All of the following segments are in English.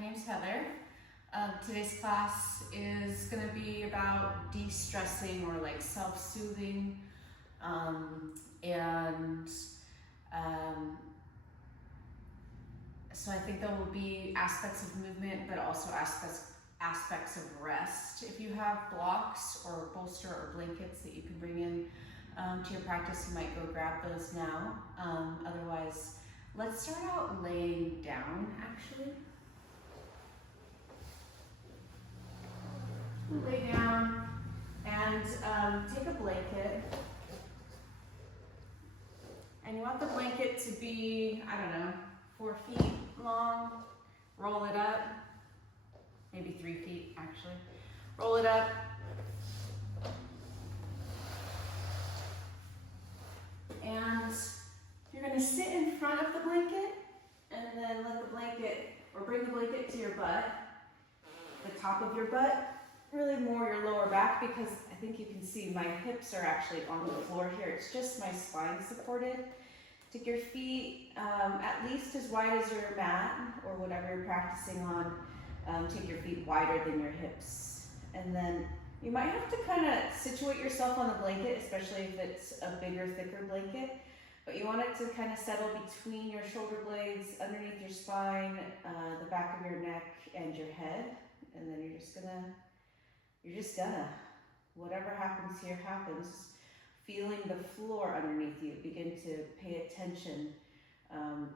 name's Heather. Today's class is going to be about de-stressing or like self-soothing, and so I think there will be aspects of movement, but also aspects of rest. If you have blocks or bolster or blankets that you can bring in to your practice, you might go grab those now. Otherwise, let's start out laying down, actually. Lay down and take a blanket. And you want the blanket to be, 4 feet long. Roll it up. Maybe 3 feet, actually. Roll it up. And you're going to sit in front of the blanket and then let the blanket, or bring the blanket to your butt, the top of your butt. Really more your lower back, because I think you can see my hips are actually on the floor here. It's just my spine supported. Take your feet at least as wide as your mat or whatever you're practicing on. Take your feet wider than your hips. And then you might have to kind of situate yourself on the blanket, especially if it's a bigger, thicker blanket. But you want it to kind of settle between your shoulder blades, underneath your spine, the back of your neck, and your head. And then you're just gonna, whatever happens here happens. Feeling the floor underneath you, begin to pay attention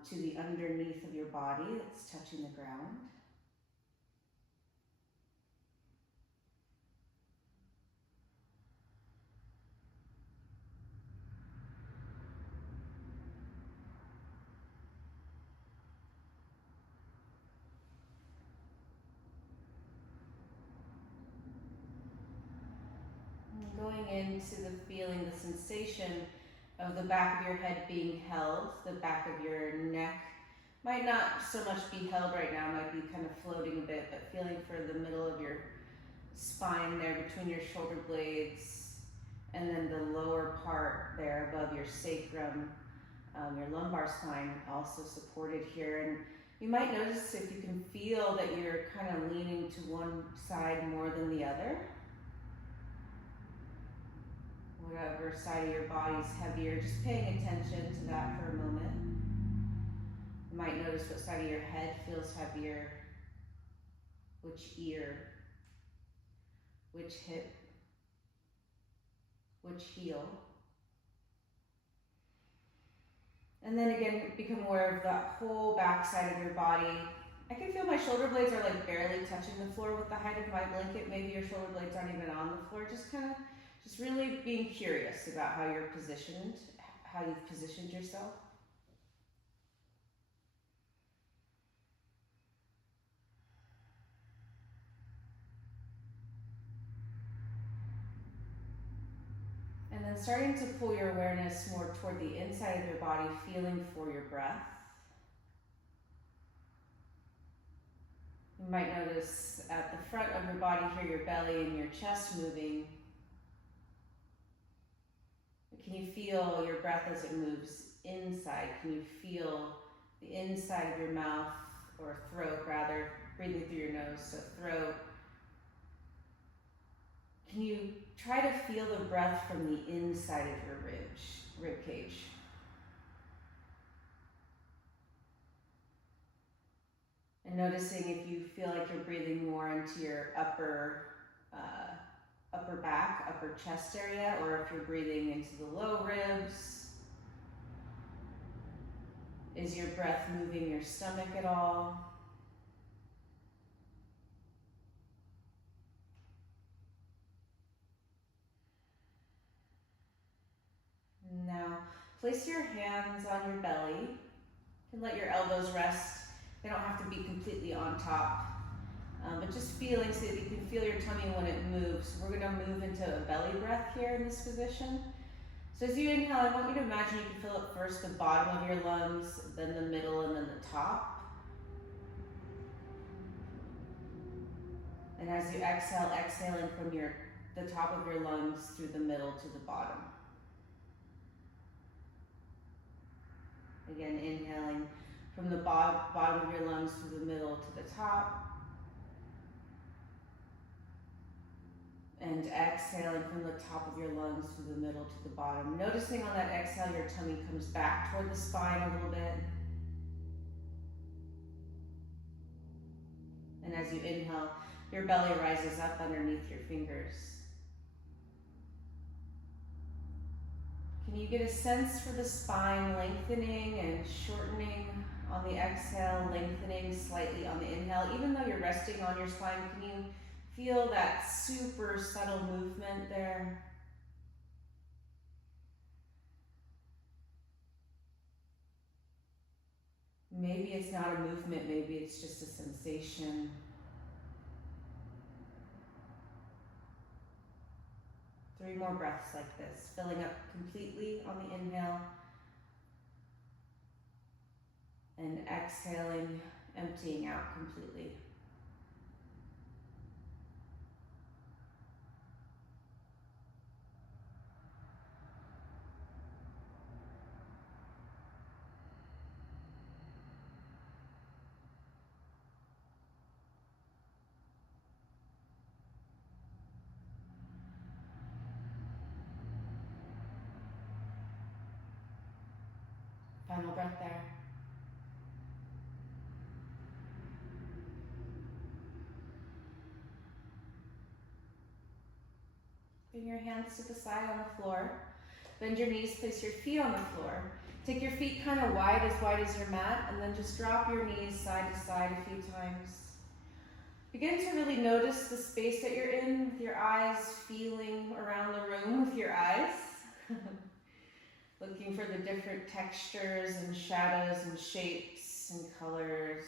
to the underneath of your body that's touching the ground. Going into the feeling, the sensation of the back of your head being held, the back of your neck might not so much be held right now, might be kind of floating a bit, but feeling for the middle of your spine there between your shoulder blades, and then the lower part there above your sacrum, your lumbar spine also supported here. And you might notice if you can feel that you're kind of leaning to one side more than the other. Whatever side of your body's heavier, just paying attention to that for a moment. You might notice what side of your head feels heavier, which ear, which hip, which heel. And then again, become aware of that whole back side of your body. I can feel my shoulder blades are like barely touching the floor with the height of my blanket. Maybe your shoulder blades aren't even on the floor. Just really being curious about how you're positioned, how you've positioned yourself. And then starting to pull your awareness more toward the inside of your body, feeling for your breath. You might notice at the front of your body here, your belly and your chest moving. Can you feel your breath as it moves inside? Can you feel the inside of your mouth, or throat rather, breathing through your nose, so throat. Can you try to feel the breath from the inside of your rib cage? And noticing if you feel like you're breathing more into your upper back, upper chest area, or if you're breathing into the low ribs. Is your breath moving your stomach at all? Now, place your hands on your belly and let your elbows rest. They don't have to be completely on top. But just feeling so that you can feel your tummy when it moves. We're going to move into a belly breath here in this position. So as you inhale, I want you to imagine you can fill up first the bottom of your lungs, then the middle, and then the top. And as you exhale, exhaling from the top of your lungs through the middle to the bottom. Again, inhaling from the bottom of your lungs through the middle to the the top. And exhaling from the top of your lungs to the middle to the bottom. Noticing on that exhale, your tummy comes back toward the spine a little bit. And as you inhale, your belly rises up underneath your fingers. Can you get a sense for the spine lengthening and shortening on the exhale, lengthening slightly on the inhale? Even though you're resting on your spine, can you feel that super subtle movement there? Maybe it's not a movement, maybe it's just a sensation. Three more breaths like this, filling up completely on the inhale and exhaling, emptying out completely. Final breath there. Bring your hands to the side on the floor. Bend your knees, place your feet on the floor. Take your feet kind of wide as your mat, and then just drop your knees side to side a few times. Begin to really notice the space that you're in with your eyes, feeling around the room with your eyes. Looking for the different textures and shadows and shapes and colors.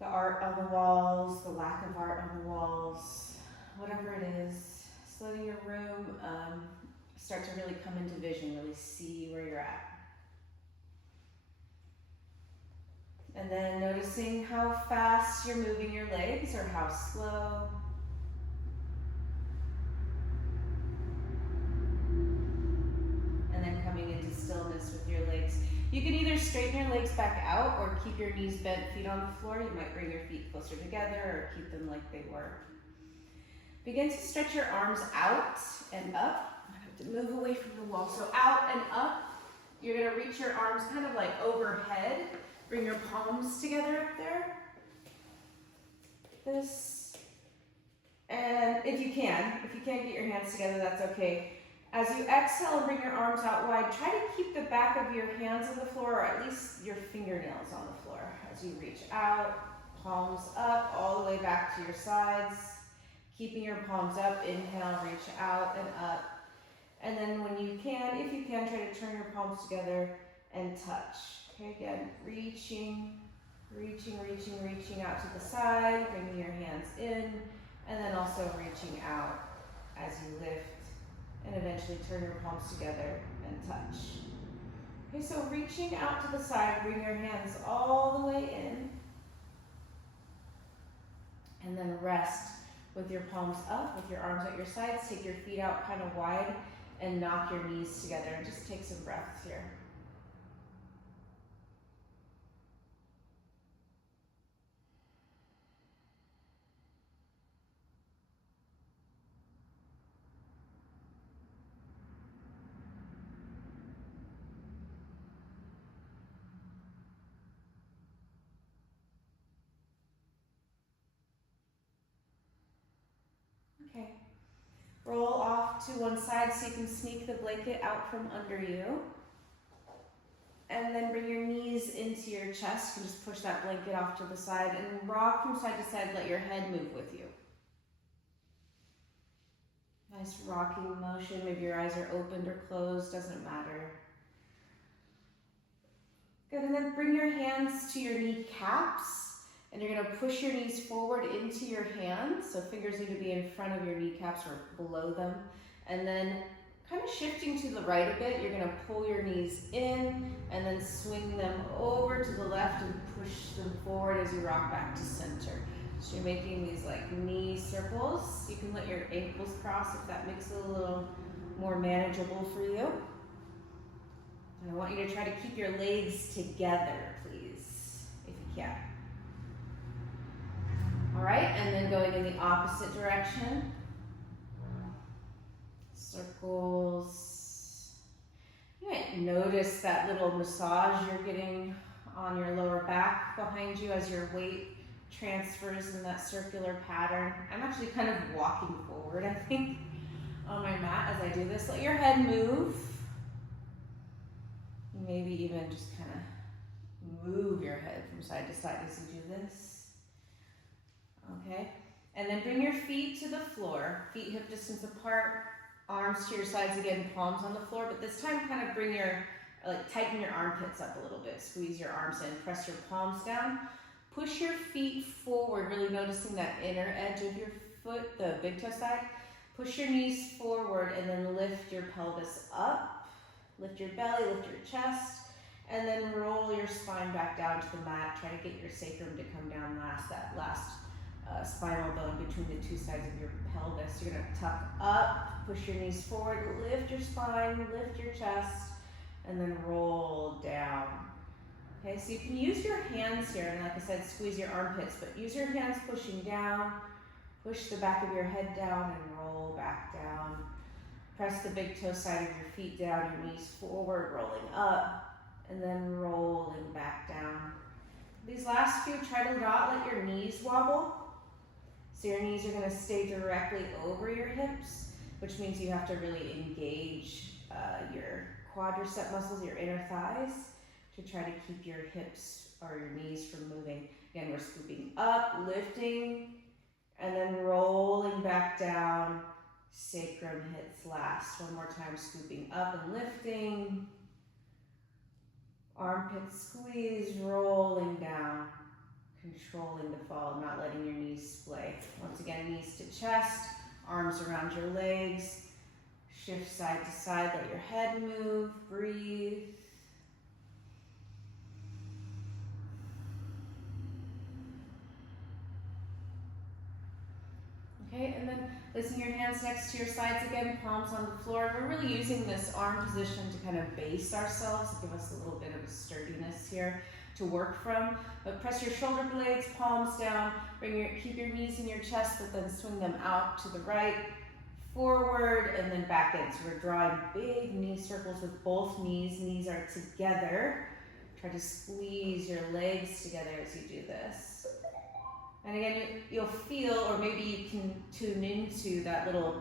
The art on the walls, the lack of art on the walls, whatever it is. Just letting your room start to really come into vision, really see where you're at. And then noticing how fast you're moving your legs or how slow. Coming into stillness with your legs. You can either straighten your legs back out or keep your knees bent, feet on the floor. You might bring your feet closer together or keep them like they were. Begin to stretch your arms out and up. I have to move away from the wall. So out and up. You're going to reach your arms kind of like overhead. Bring your palms together up there. This. And if you can't get your hands together, that's okay. As you exhale and bring your arms out wide, try to keep the back of your hands on the floor, or at least your fingernails on the floor. As you reach out, palms up, all the way back to your sides. Keeping your palms up, inhale, reach out and up. And then when you can, if you can, try to turn your palms together and touch. Okay, again, reaching out to the side, bringing your hands in, and then also reaching out as you lift. And eventually turn your palms together and touch. Okay, so reaching out to the side, bring your hands all the way in. And then rest with your palms up, with your arms at your sides. Take your feet out kind of wide and knock your knees together. And just take some breaths here. Okay, roll off to one side so you can sneak the blanket out from under you. And then bring your knees into your chest and just push that blanket off to the side and rock from side to side, let your head move with you. Nice rocking motion, maybe your eyes are opened or closed, doesn't matter. Good, and then bring your hands to your kneecaps. And you're going to push your knees forward into your hands. So fingers need to be in front of your kneecaps or below them. And then kind of shifting to the right a bit, you're going to pull your knees in and then swing them over to the left and push them forward as you rock back to center. So you're making these like knee circles. You can let your ankles cross if that makes it a little more manageable for you. And I want you to try to keep your legs together, please, if you the opposite direction. Circles. You might notice that little massage you're getting on your lower back behind you as your weight transfers in that circular pattern. I'm actually kind of walking forward, I think, on my mat as I do this. Let your head move. Maybe even just kind of move your head from side to side as you do this. Okay, and then bring your feet to the floor, feet hip distance apart, arms to your sides again, palms on the floor, but this time kind of bring your, tighten your armpits up a little bit, squeeze your arms in, press your palms down, push your feet forward, really noticing that inner edge of your foot, the big toe side. Push your knees forward and then lift your pelvis up, lift your belly, lift your chest, and then roll your spine back down to the mat. Try to get your sacrum to come down last, that last spinal bone between the two sides of your pelvis. You're gonna tuck up, push your knees forward, lift your spine, lift your chest, and then roll down. Okay, so you can use your hands here, and like I said, squeeze your armpits, but use your hands pushing down, push the back of your head down and roll back down. Press the big toe side of your feet down, your knees forward, rolling up, and then rolling back down. These last few, try to not let your knees wobble. So your knees are gonna stay directly over your hips, which means you have to really engage your quadricep muscles, your inner thighs, to try to keep your hips or your knees from moving. Again, we're scooping up, lifting, and then rolling back down. Sacrum hits last. One more time, scooping up and lifting. Armpits squeeze, rolling down. Controlling the fall, not letting your knees splay. Once again, knees to chest, arms around your legs. Shift side to side, let your head move, breathe. Okay, and then placing your hands next to your sides again, palms on the floor. We're really using this arm position to kind of base ourselves, give us a little bit of a sturdiness here to work from. But press your shoulder blades, palms down, keep your knees in your chest, but then swing them out to the right, forward, and then back in. So we're drawing big knee circles with both knees. Knees are together. Try to squeeze your legs together as you do this. And again, you'll feel, or maybe you can tune into that little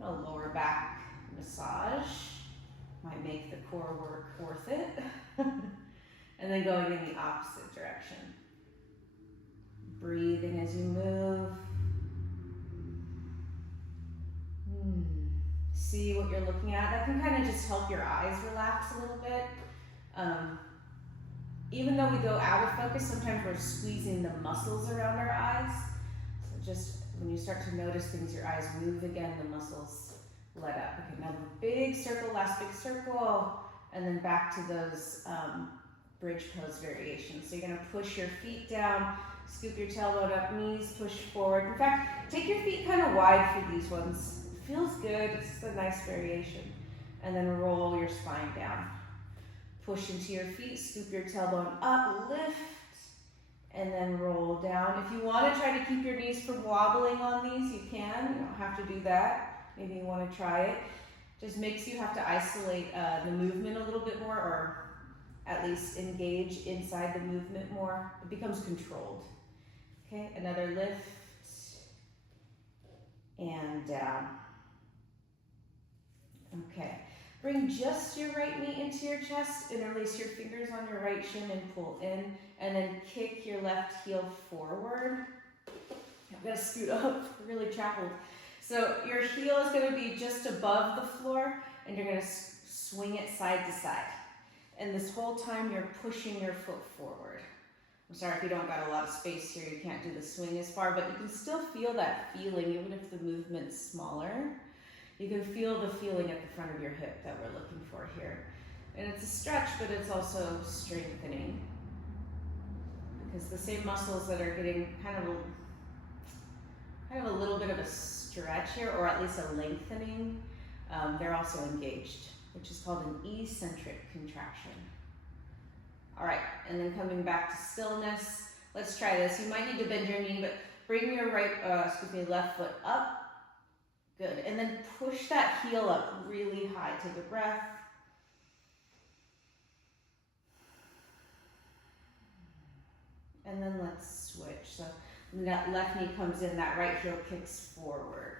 lower back massage. Might make the core work worth it. And then going in the opposite direction. Breathing as you move. See what you're looking at. That can kind of just help your eyes relax a little bit. Even though we go out of focus, sometimes we're squeezing the muscles around our eyes. So just when you start to notice things, your eyes move again, the muscles let up. Okay, another big circle, last big circle, and then back to those bridge pose variations. So you're gonna push your feet down, scoop your tailbone up, knees push forward. In fact, take your feet kind of wide for these ones. It feels good, it's a nice variation. And then roll your spine down. Push into your feet, scoop your tailbone up, lift, and then roll down. If you want to try to keep your knees from wobbling on these, you can. You don't have to do that. Maybe you want to try it. Just makes you have to isolate the movement a little bit more, or at least engage inside the movement more. It becomes controlled. Okay, another lift, and down. Okay. Bring just your right knee into your chest, interlace your fingers on your right shin and pull in, and then kick your left heel forward. I'm gonna scoot up, really traveled. So your heel is gonna be just above the floor, and you're gonna swing it side to side. And this whole time you're pushing your foot forward. I'm sorry if you don't got a lot of space here, you can't do the swing as far, but you can still feel that feeling even if the movement's smaller. You can feel the feeling at the front of your hip that we're looking for here. And it's a stretch, but it's also strengthening. Because the same muscles that are getting kind of a little bit of a stretch here, or at least a lengthening, they're also engaged, which is called an eccentric contraction. All right, and then coming back to stillness. Let's try this. You might need to bend your knee, but bring your left foot up. Good, and then push that heel up really high. Take a breath. And then let's switch. So when that left knee comes in, that right heel kicks forward.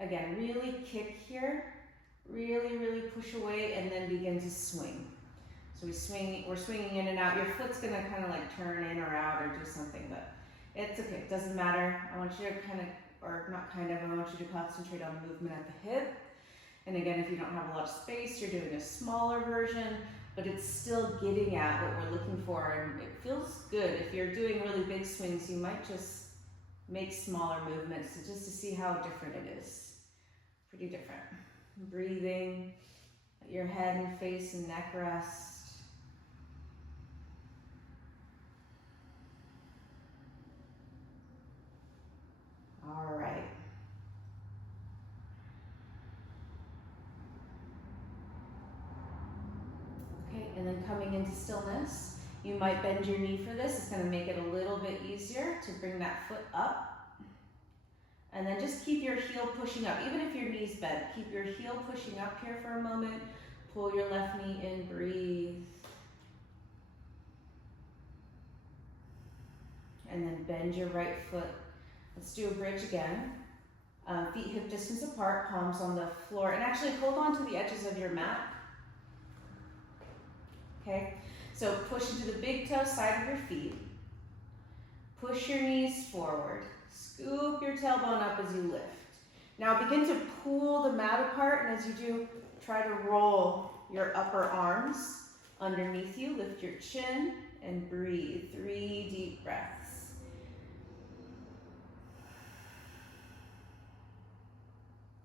Again, really kick here. Really, really push away and then begin to swing. So we're swinging in and out. Your foot's gonna kind of like turn in or out or do something, but it's okay, it doesn't matter. I want you to I want you to concentrate on movement at the hip. And again, if you don't have a lot of space, you're doing a smaller version, but it's still getting at what we're looking for, and it feels good. If you're doing really big swings, you might just make smaller movements just to see how different it is. Pretty different. Breathing, let your head and face and neck rest. All right. Okay, and then coming into stillness, you might bend your knee for this. It's going to make it a little bit easier to bring that foot up. And then just keep your heel pushing up. Even if your knee's bent, keep your heel pushing up here for a moment. Pull your left knee in, breathe. And then bend your right foot. Let's do a bridge again. Feet hip distance apart, palms on the floor. And actually hold on to the edges of your mat. Okay, so push into the big toe side of your feet. Push your knees forward. Scoop your tailbone up as you lift. Now begin to pull the mat apart, and as you do, try to roll your upper arms underneath you. Lift your chin and breathe. 3 deep breaths.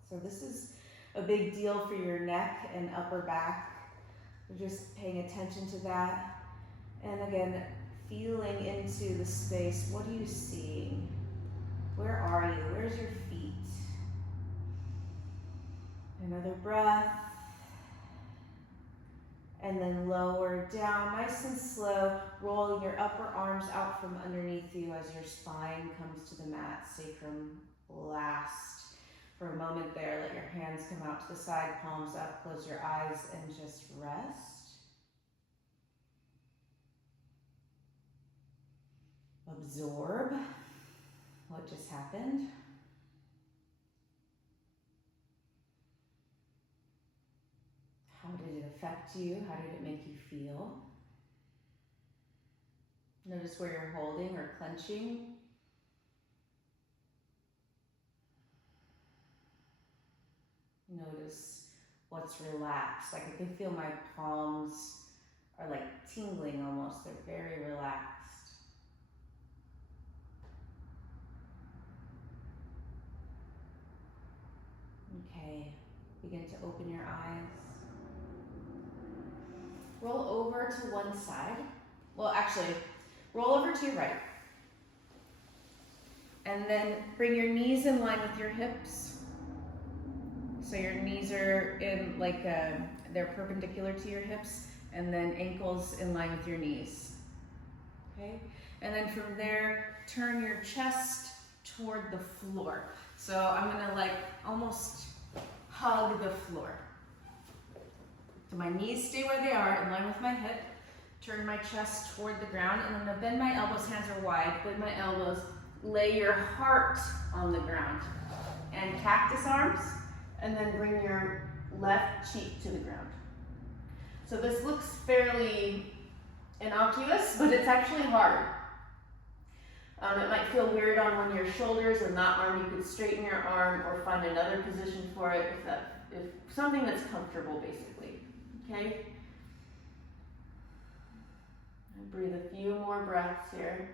So this is a big deal for your neck and upper back. We're just paying attention to that. And again, feeling into the space. What are you seeing? Where are you? Where's your feet? Another breath. And then lower down, nice and slow, rolling your upper arms out from underneath you as your spine comes to the mat, sacrum last. For a moment there, let your hands come out to the side, palms up, close your eyes, and just rest. Absorb what just happened. How did it affect you? How did it make you feel? Notice where you're holding or clenching. Notice what's relaxed. Like I can feel my palms are like tingling almost. They're very relaxed. Okay, begin to open your eyes. Roll over to one side. Well, actually, roll over to your right. And then bring your knees in line with your hips. So your knees are in like, they're perpendicular to your hips, and then ankles in line with your knees. Okay? And then from there, turn your chest toward the floor. So I'm gonna like almost hug the floor. So my knees stay where they are, in line with my hip. Turn my chest toward the ground, and I'm gonna bend my elbows, hands are wide, bend my elbows, lay your heart on the ground. And cactus arms, and then bring your left cheek to the ground. So this looks fairly innocuous, but it's actually hard. It might feel weird on one of your shoulders and that arm. You could straighten your arm or find another position for it if something that's comfortable, basically. Okay? And breathe a few more breaths here.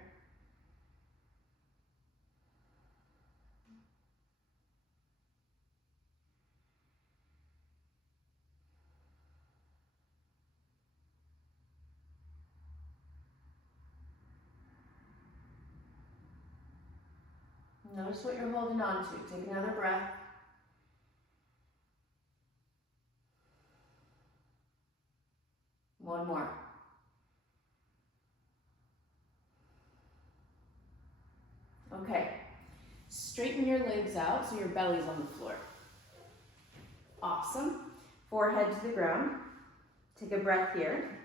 Notice what you're holding on to. Take another breath. One more. Okay, straighten your legs out so your belly's on the floor. Awesome. Forehead to the ground. Take a breath here.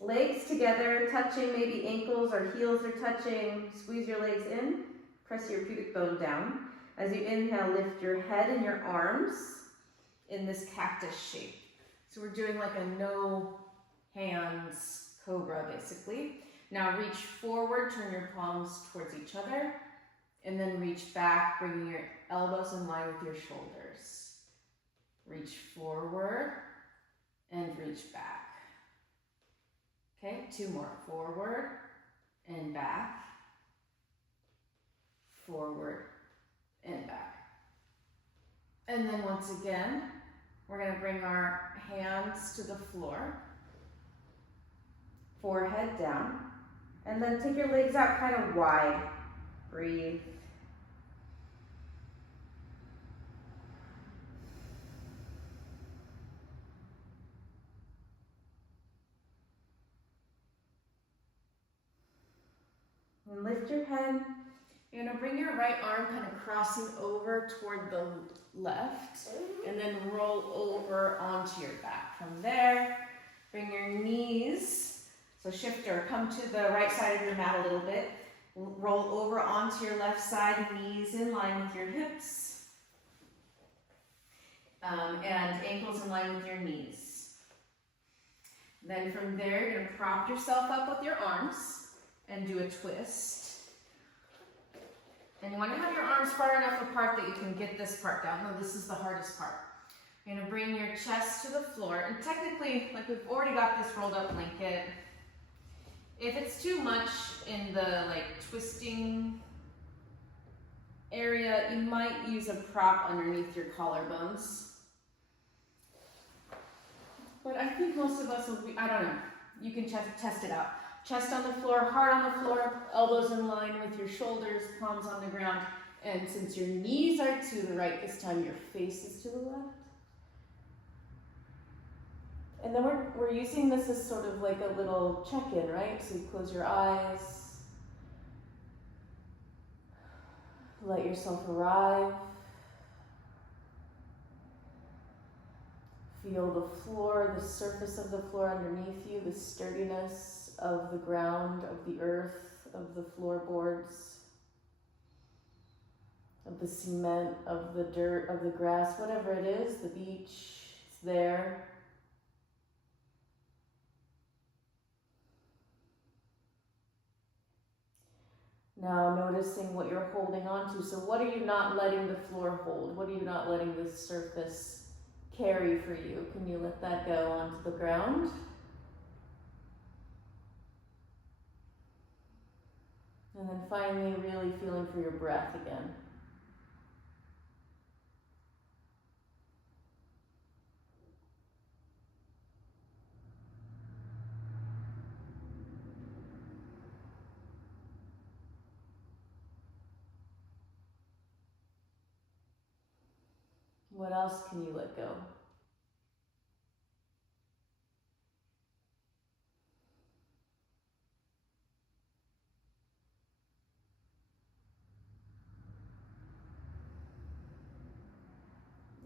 Legs together, touching, maybe ankles or heels are touching. Squeeze your legs in. Press your pubic bone down. As you inhale, lift your head and your arms in this cactus shape. So we're doing like a no hands cobra basically. Now reach forward, turn your palms towards each other, and then reach back, bringing your elbows in line with your shoulders. Reach forward and reach back. Okay, 2 more. Forward and back. Forward and back. And then once again, we're going to bring our hands to the floor. Forehead down. And then take your legs out kind of wide. Breathe. And lift your head. You're going to bring your right arm kind of crossing over toward the left, and then roll over onto your back. From there, bring your knees, so shift or come to the right side of your mat a little bit. Roll over onto your left side, knees in line with your hips, and ankles in line with your knees. Then from there, you're going to prop yourself up with your arms and do a twist. And you want to have your arms far enough apart that you can get this part down. No, this is the hardest part. You're going to bring your chest to the floor. And technically, like we've already got this rolled up blanket. If it's too much in the like twisting area, you might use a prop underneath your collarbones. But I think most of us will be, I don't know. You can test it out. Chest on the floor, heart on the floor, elbows in line with your shoulders, palms on the ground. And since your knees are to the right this time, your face is to the left. And then we're using this as sort of like a little check-in, right? So you close your eyes. Let yourself arrive. Feel the floor, the surface of the floor underneath you, the sturdiness of the ground, of the earth, of the floorboards, of the cement, of the dirt, of the grass, whatever it is, the beach, it's there. Now noticing what you're holding on to. So what are you not letting the floor hold? What are you not letting the surface carry for you? Can you let that go onto the ground? And then finally, really feeling for your breath again. What else can you let go?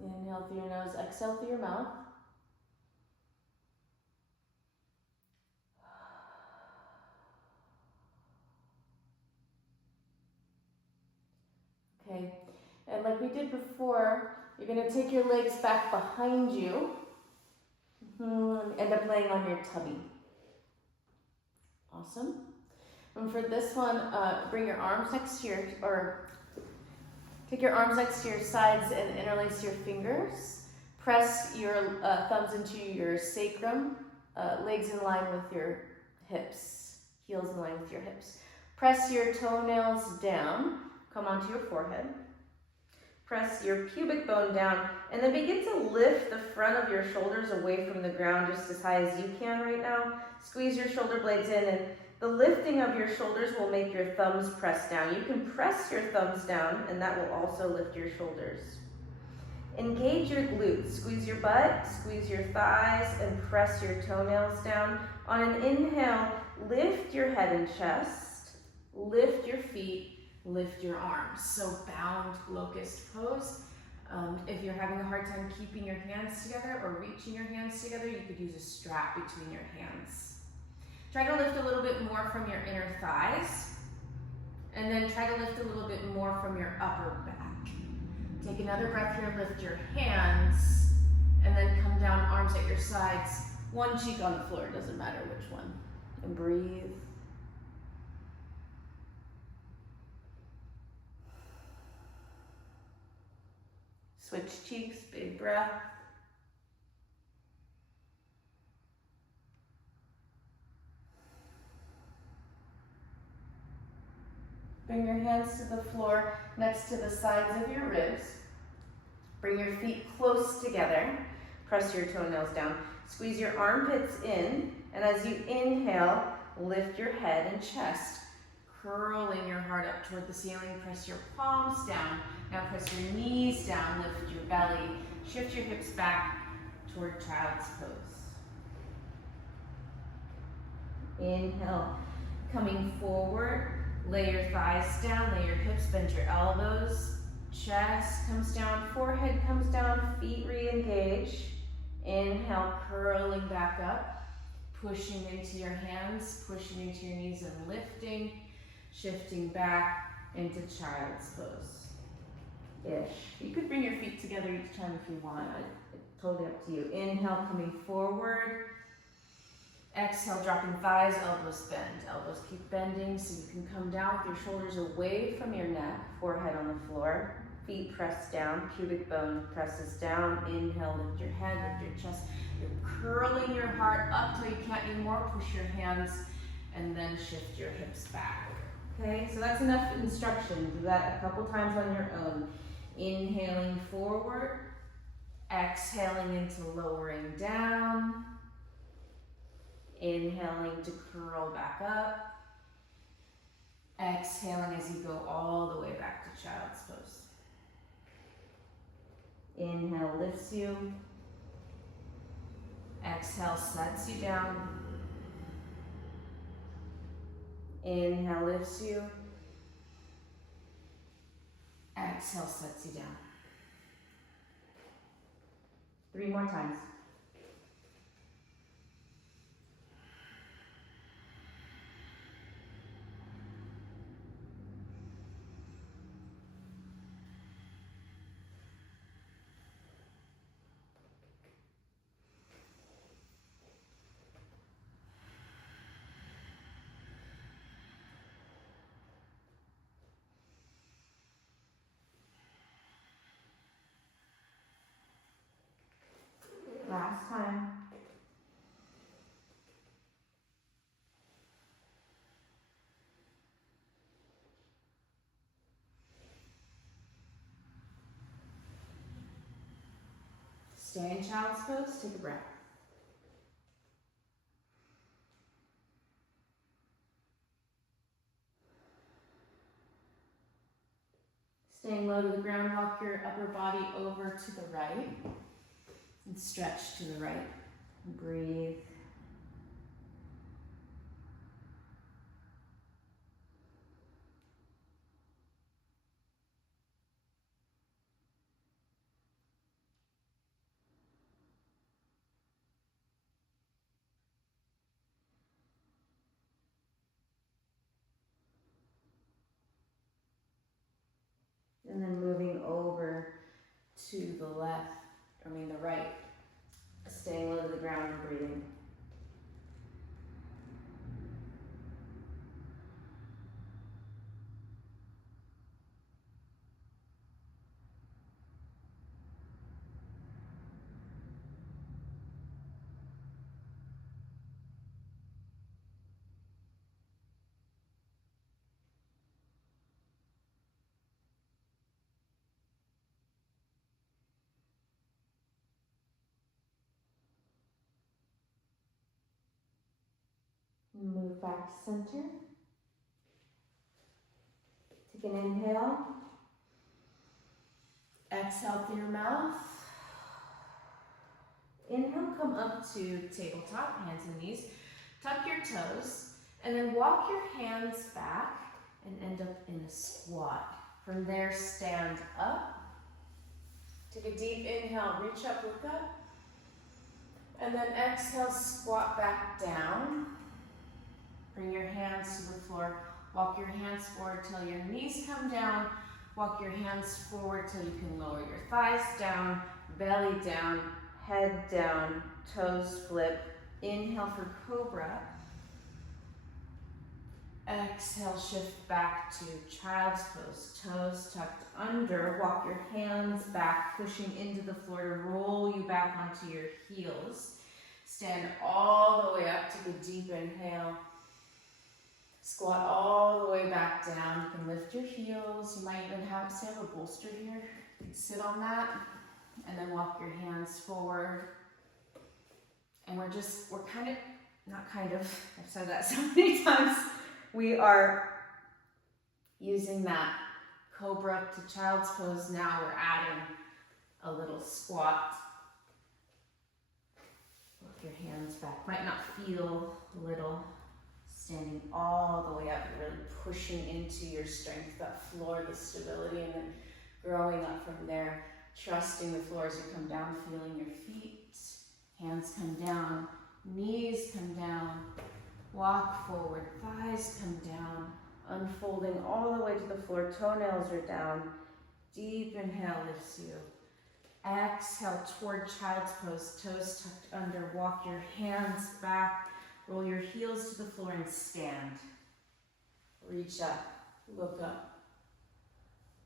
Inhale through your nose, exhale through your mouth. Okay, and like we did before, you're going to take your legs back behind you and end up laying on your tummy. Awesome. And for this one, bring your arms next to your, or take your arms next to your sides and interlace your fingers. Press your thumbs into your sacrum, legs in line with your hips, heels in line with your hips. Press your toenails down, come onto your forehead. Press your pubic bone down, and then begin to lift the front of your shoulders away from the ground just as high as you can right now. Squeeze your shoulder blades in, and the lifting of your shoulders will make your thumbs press down. You can press your thumbs down, and that will also lift your shoulders. Engage your glutes. Squeeze your butt, squeeze your thighs, and press your toenails down. On an inhale, lift your head and chest. lift your feet, lift your arms. So bound locust pose. If you're having a hard time keeping your hands together or reaching your hands together, you could use a strap between your hands. Try to lift a little bit more from your inner thighs, and then try to lift a little bit more from your upper back. Take another breath here, lift your hands, and then come down, arms at your sides, one cheek on the floor, doesn't matter which one. And breathe. Switch cheeks, big breath. Bring your hands to the floor next to the sides of your ribs. Bring your feet close together. Press your toenails down. Squeeze your armpits in, and as you inhale, lift your head and chest. Curling your heart up toward the ceiling. Press your palms down. Now press your knees down, lift your belly. Shift your hips back toward child's pose. Inhale, coming forward. Lay your thighs down, lay your hips, bend your elbows. Chest comes down, forehead comes down, feet re-engage. Inhale, curling back up, pushing into your hands, pushing into your knees and lifting, shifting back into child's pose-ish. You could bring your feet together each time if you want. It's totally up to you. Inhale, coming forward. Exhale, dropping thighs, elbows bend. Elbows keep bending so you can come down with your shoulders away from your neck, forehead on the floor. Feet press down, pubic bone presses down. Inhale, lift your head, lift your chest. You're curling your heart up till you can't anymore. Push your hands and then shift your hips back. Okay, so that's enough instruction. Do that a couple times on your own. Inhaling forward, exhaling into lowering down. Inhaling to curl back up. Exhaling as you go all the way back to child's pose. Inhale lifts you. Exhale sets you down. Inhale lifts you. Exhale sets you down. 3 more times. Last time. Stay in child's pose, take a breath. Staying low to the ground, walk your upper body over to the right. And stretch to the right. Breathe. And then moving over to the left, the right. Staying low to the ground and breathing. Move back to center. Take an inhale. Exhale through your mouth. Inhale, come up to tabletop, hands and knees. Tuck your toes, and then walk your hands back and end up in a squat. From there, stand up. Take a deep inhale, reach up, look up. And then exhale, squat back down. Bring your hands to the floor. Walk your hands forward till your knees come down. Walk your hands forward till you can lower your thighs down, belly down, head down, toes flip. Inhale for cobra. Exhale, shift back to child's pose. Toes tucked under. Walk your hands back, pushing into the floor to roll you back onto your heels. Stand all the way up. Take a deep inhale. Squat all the way back down. You can lift your heels. You might even have a bolster here. You can sit on that and then walk your hands forward. And we're I've said that so many times. We are using that cobra to child's pose. Now we're adding a little squat. Walk your hands back. Might not feel little. Standing all the way up, you're really pushing into your strength, that floor, the stability, and then growing up from there, trusting the floor as you come down, feeling your feet, hands come down, knees come down, walk forward, thighs come down, unfolding all the way to the floor, toenails are down, deep inhale lifts you. Exhale toward child's pose, toes tucked under, walk your hands back, roll your heels to the floor and stand. Reach up, look up.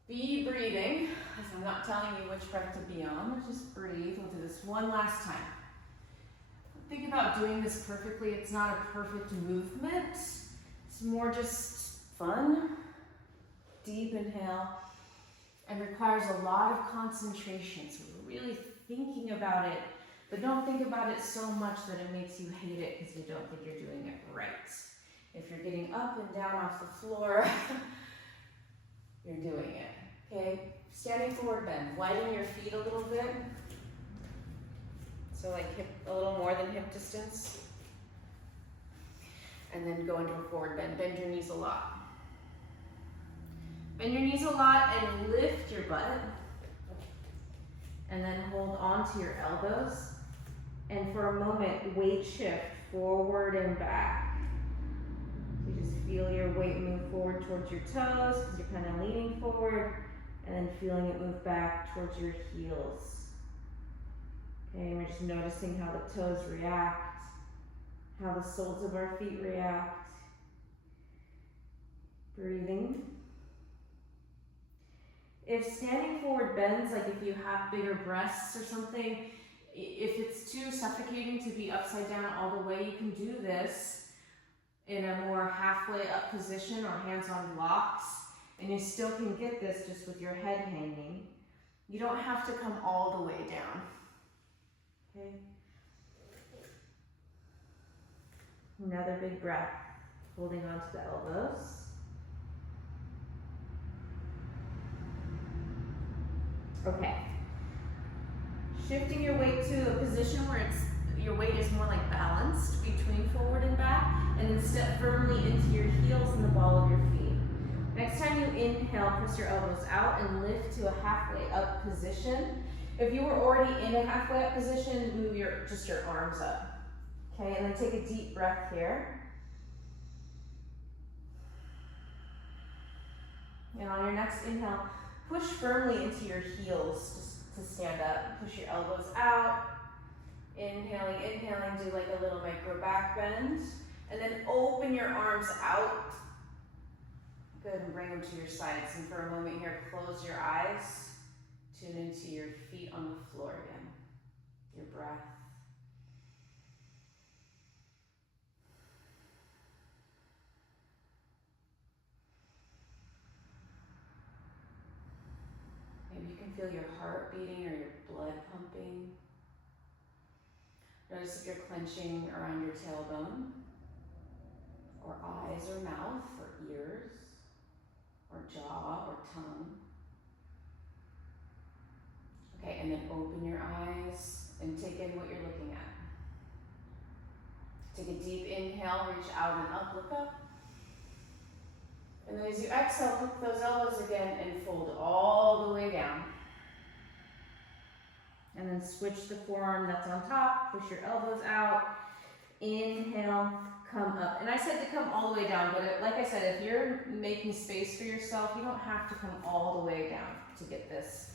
Be breathing, as I'm not telling you which breath to be on, just breathe. We'll do this one last time. Think about doing this perfectly. It's not a perfect movement. It's more just fun. Deep inhale, and requires a lot of concentration. So we're really thinking about it. But don't think about it so much that it makes you hate it because you don't think you're doing it right. If you're getting up and down off the floor, you're doing it, okay? Standing forward bend, widen your feet a little bit. So like a little more than hip distance. And then go into a forward bend. Bend your knees a lot. Bend your knees a lot and lift your butt. And then hold on to your elbows. And for a moment, weight shift forward and back. You just feel your weight move forward towards your toes because you're kind of leaning forward, and then feeling it move back towards your heels. Okay, and we're just noticing how the toes react, how the soles of our feet react. Breathing. If standing forward bends, like if you have bigger breasts or something, if it's too suffocating to be upside down all the way, you can do this in a more halfway up position or hands on blocks, and you still can get this just with your head hanging. You don't have to come all the way down. Okay. Another big breath, holding on to the elbows. Okay. Shifting your weight to a position where your weight is more like balanced between forward and back, and then step firmly into your heels and the ball of your feet. Next time you inhale, press your elbows out and lift to a halfway up position. If you were already in a halfway up position, move just your arms up. Okay, and then take a deep breath here. And on your next inhale, push firmly into your heels to stand up. Push your elbows out. Inhaling, do like a little micro back bend. And then open your arms out. Good, and bring them to your sides. And for a moment here, close your eyes. Tune into your feet on the floor again. Your breath. Maybe you can feel your heart beating or your blood pumping. Notice if you're clenching around your tailbone, or eyes or mouth, or ears, or jaw, or tongue. Okay, and then open your eyes and take in what you're looking at. Take a deep inhale, reach out and up, look up. And then as you exhale, hook those elbows again and fold all the way down. And then switch the forearm that's on top, push your elbows out. Inhale, come up. And I said to come all the way down, but like I said, if you're making space for yourself, you don't have to come all the way down to get this.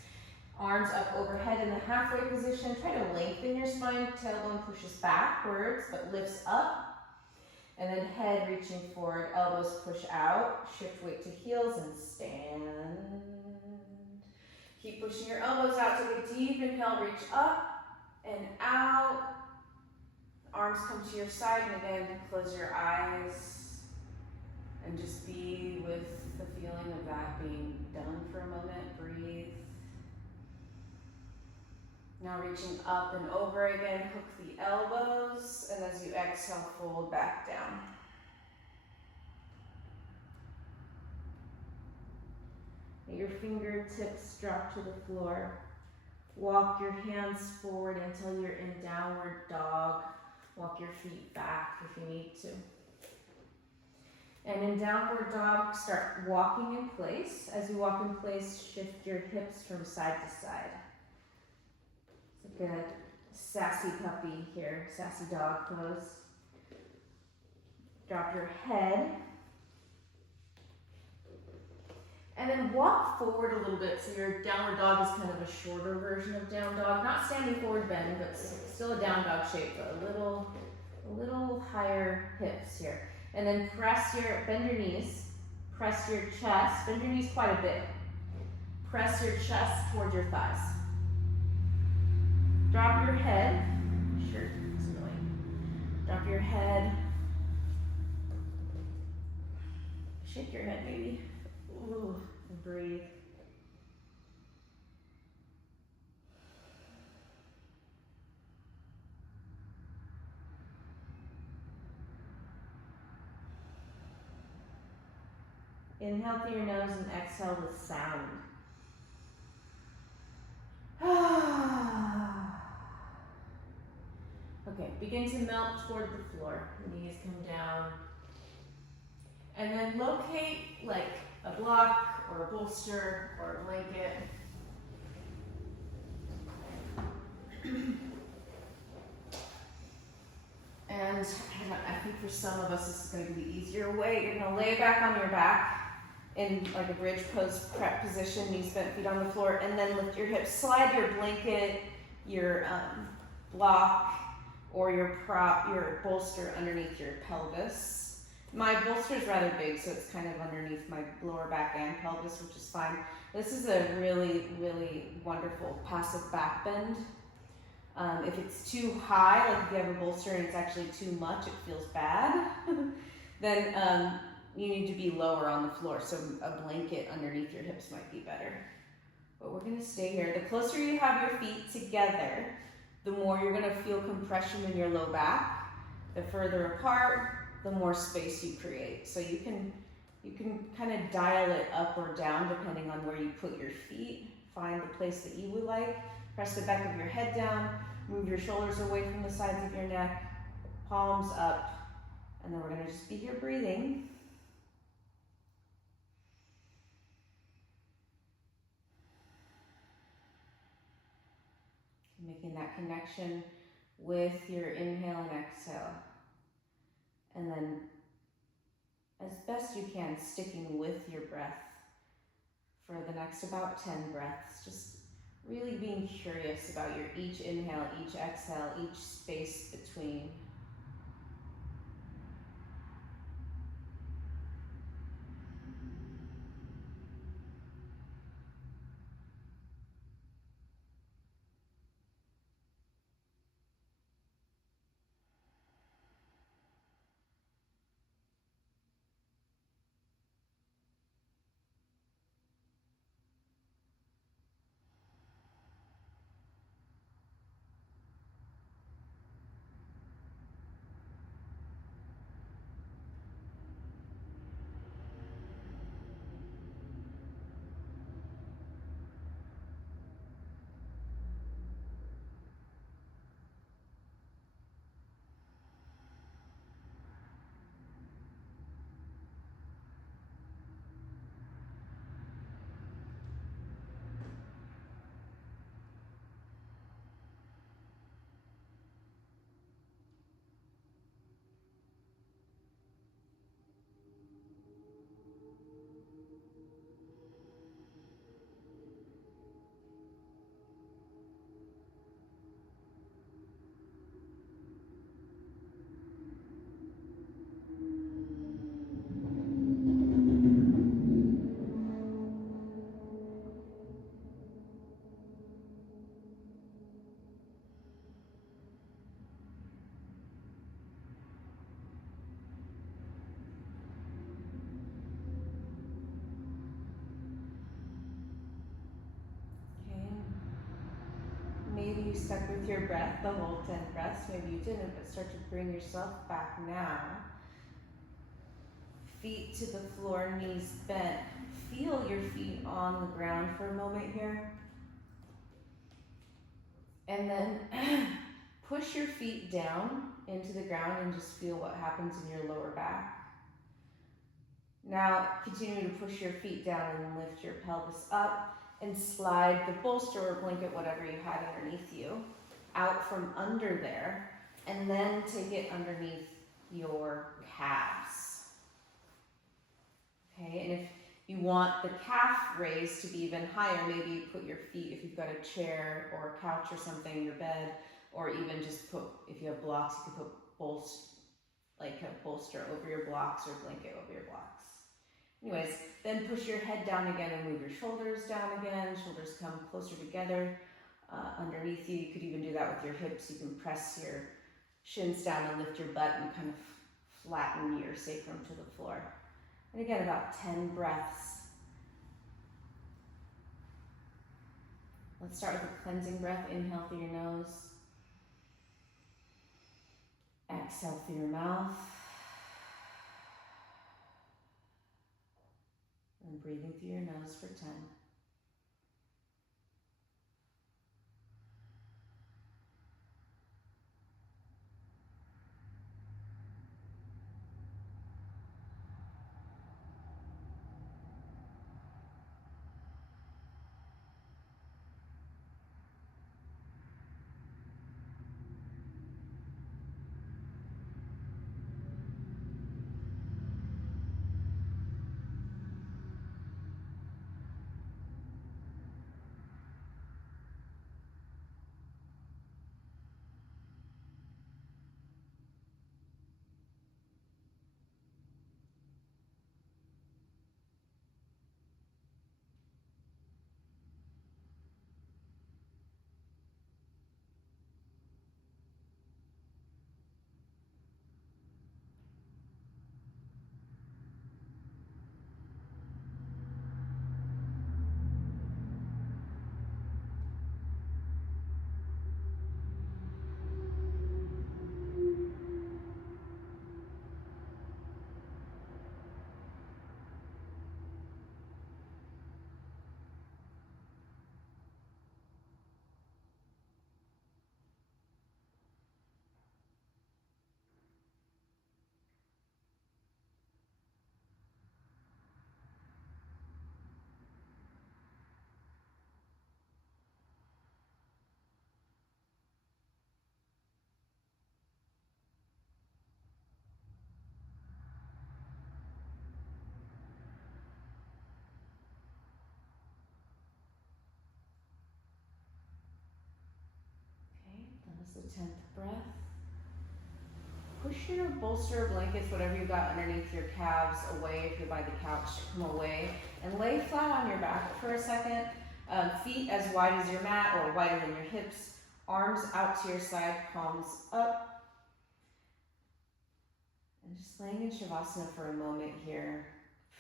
Arms up overhead in the halfway position. Try to lengthen your spine. Tailbone pushes backwards, but lifts up. And then head reaching forward, elbows push out. Shift weight to heels and stand. Keep pushing your elbows out. Take a deep inhale, reach up and out. Arms come to your side, and again, close your eyes and just be with the feeling of that being done for a moment. Breathe. Now reaching up and over again, hook the elbows, and as you exhale, fold back down. Let your fingertips drop to the floor. Walk your hands forward until you're in downward dog. Walk your feet back if you need to. And in downward dog, start walking in place. As you walk in place, shift your hips from side to side. It's like a sassy puppy here, sassy dog pose. Drop your head. And then walk forward a little bit, so your downward dog is kind of a shorter version of down dog. Not standing forward bending, but still a down dog shape, but a little higher hips here. And then bend your knees, press your chest, bend your knees quite a bit. Press your chest towards your thighs. Drop your head. Sure, it's annoying. Drop your head. Shake your head maybe. Ooh, and breathe. Inhale through your nose and exhale with sound. Okay, begin to melt toward the floor. Knees come down. And then locate like a block or a bolster or a blanket. And I think for some of us this is going to be the easier way. You're going to lay back on your back in like a bridge pose prep position, knees bent, feet on the floor, and then lift your hips. Slide your blanket, your block, or your prop, your bolster underneath your pelvis. My bolster is rather big, so it's kind of underneath my lower back and pelvis, which is fine. This is a really, really wonderful passive back bend. If it's too high, like if you have a bolster and it's actually too much, it feels bad, then you need to be lower on the floor. So a blanket underneath your hips might be better. But we're gonna stay here. The closer you have your feet together, the more you're gonna feel compression in your low back. The further apart, the more space you create. So you can kind of dial it up or down depending on where you put your feet. Find the place that you would like. Press the back of your head down, move your shoulders away from the sides of your neck, palms up, and then we're gonna just be here breathing. Making that connection with your inhale and exhale. And then, as best you can, sticking with your breath for the next about 10 breaths. Just really being curious about your each inhale, each exhale, each space between. you stuck with your breath the whole 10 breaths. Maybe you didn't, but start to bring yourself back now. Feet to the floor, knees bent. Feel your feet on the ground for a moment here. And then push your feet down into the ground and just feel what happens in your lower back. Now continue to push your feet down and lift your pelvis up and slide the bolster or blanket, whatever you had underneath you, out from under there, and then take it underneath your calves. Okay, and if you want the calf raise to be even higher, maybe you put your feet, if you've got a chair or a couch or something, your bed, or even just put, if you have blocks, you could put like a bolster over your blocks or blanket over your blocks. Anyways, then push your head down again and move your shoulders down again. Shoulders come closer together underneath you. You could even do that with your hips. You can press your shins down and lift your butt and kind of flatten your sacrum to the floor. And again, about 10 breaths. Let's start with a cleansing breath. Inhale through your nose. Exhale through your mouth. And breathing through your nose for 10. The 10th breath. Push your bolster, blankets, whatever you've got underneath your calves away. If you're by the couch, come away and lay flat on your back for a second. Feet as wide as your mat or wider than your hips. Arms out to your side, palms up. And just laying in Shavasana for a moment here.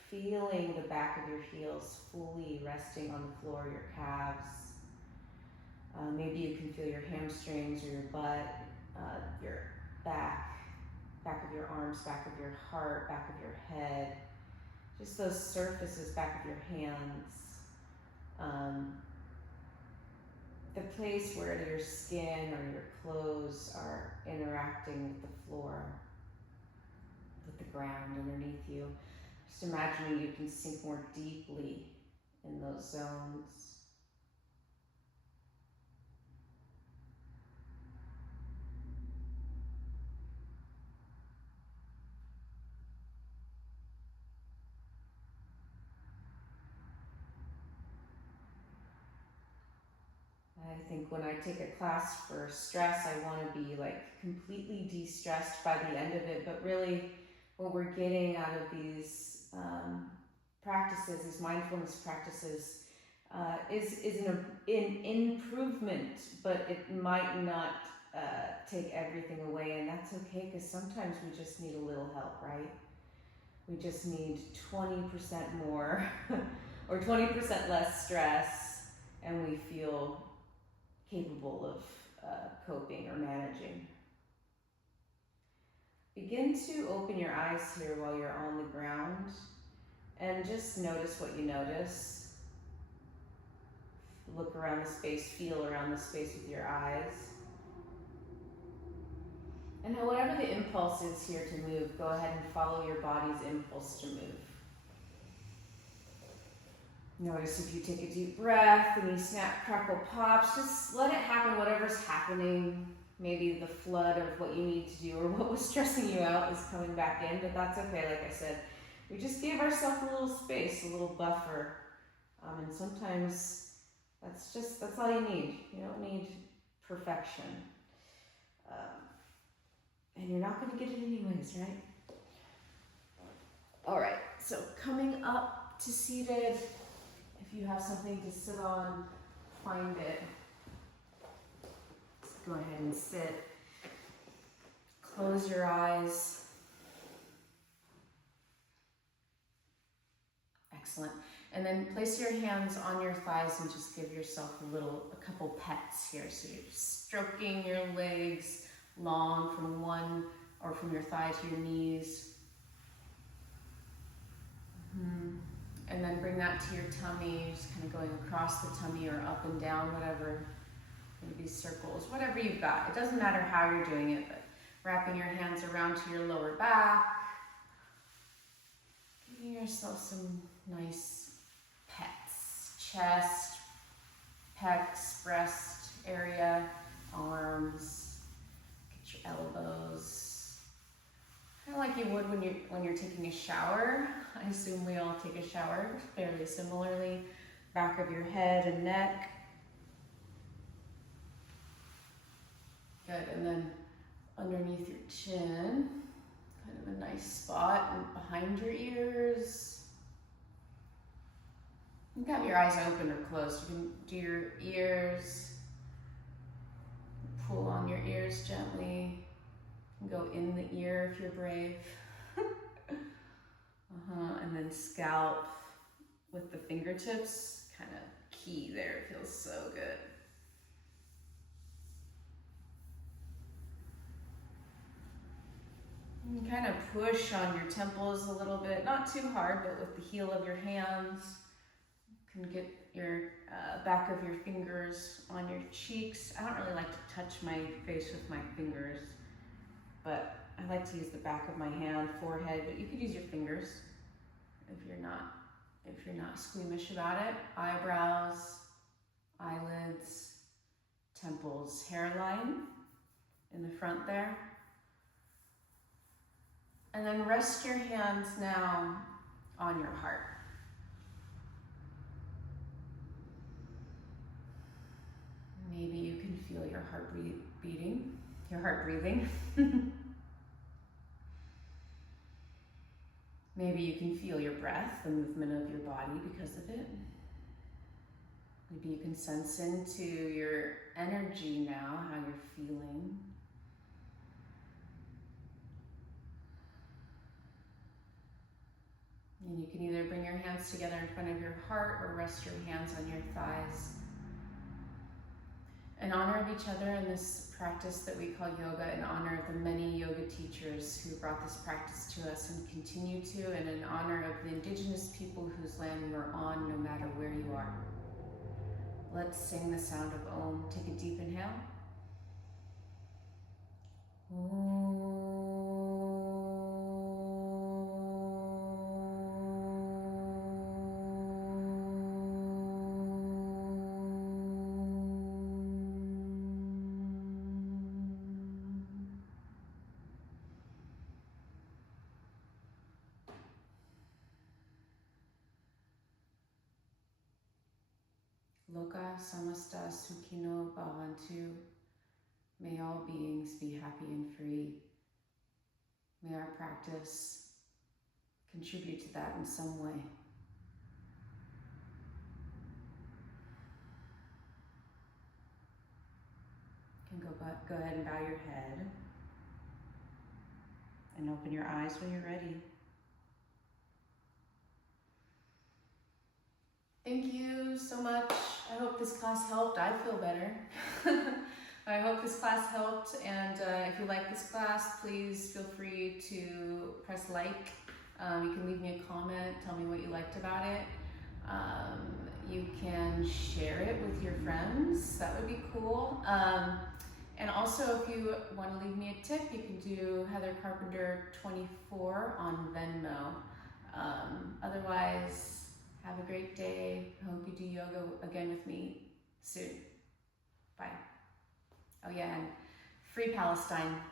Feeling the back of your heels fully resting on the floor, your calves. Maybe you can feel your hamstrings or your butt, your back of your arms, back of your heart, back of your head. Just those surfaces, back of your hands. The place where your skin or your clothes are interacting with the floor, with the ground underneath you. Just imagining you can sink more deeply in those zones. I think when I take a class for stress, I want to be like completely de-stressed by the end of it, but really what we're getting out of these practices, these mindfulness practices, is an improvement, but it might not take everything away, and that's okay, because sometimes we just need a little help, right? We just need 20% more or 20% less stress, and we feel capable of coping or managing. Begin to open your eyes here while you're on the ground and just notice what you notice. Look around the space, feel around the space with your eyes. And now whatever the impulse is here to move, go ahead and follow your body's impulse to move. Notice if you take a deep breath and you snap, crackle, pops, just let it happen, whatever's happening. Maybe the flood of what you need to do or what was stressing you out is coming back in, but that's okay, like I said. We just gave ourselves a little space, a little buffer. And sometimes that's all you need. You don't need perfection. And you're not going to get it anyways, right? All right, so coming up to seated. If you have something to sit on, find it. Just go ahead and sit. Close your eyes. Excellent. And then place your hands on your thighs and just give yourself a couple pets here. So you're stroking your legs long from your thigh to your knees. And then bring that to your tummy, just kind of going across the tummy or up and down, whatever, maybe circles, whatever you've got. It doesn't matter how you're doing it, but wrapping your hands around to your lower back, giving yourself some nice pets, chest, pecs, breast area, arms, get your elbows. Kind of like you would when you're taking a shower. I assume we all take a shower fairly similarly. Back of your head and neck. Good, and then underneath your chin, kind of a nice spot, and behind your ears. You can have your eyes open or closed. You can do your ears. Pull on your ears gently. Go in the ear if you're brave. And then scalp with the fingertips, kind of key there. It feels so good. You can kind of push on your temples a little bit, not too hard, but with the heel of your hands. You can get your back of your fingers on your cheeks. I don't really like to touch my face with my fingers, but I like to use the back of my hand, forehead, but you could use your fingers if you're not squeamish about it. Eyebrows, eyelids, temples, hairline in the front there. And then rest your hands now on your heart. Maybe you can feel your heart beating, your heart breathing. Maybe you can feel your breath, the movement of your body because of it. Maybe you can sense into your energy now, how you're feeling. And you can either bring your hands together in front of your heart or rest your hands on your thighs. In honor of each other in this practice that we call yoga, in honor of the many yoga teachers who brought this practice to us and continue to, and in honor of the indigenous people whose land we're on, no matter where you are. Let's sing the sound of Om. Take a deep inhale. Om. Loka samasta sukhino bhavantu. May all beings be happy and free. May our practice contribute to that in some way. You can go ahead and bow your head and open your eyes when you're ready. Thank you so much. I hope this class helped. I feel better. I hope this class helped, and if you like this class, please feel free to press like. You can leave me a comment, tell me what you liked about it. You can share it with your friends, that would be cool. And also, if you want to leave me a tip, you can do Heather Carpenter 24 on Venmo. Otherwise, have a great day. I hope you do yoga again with me soon. Bye. Oh yeah, and free Palestine.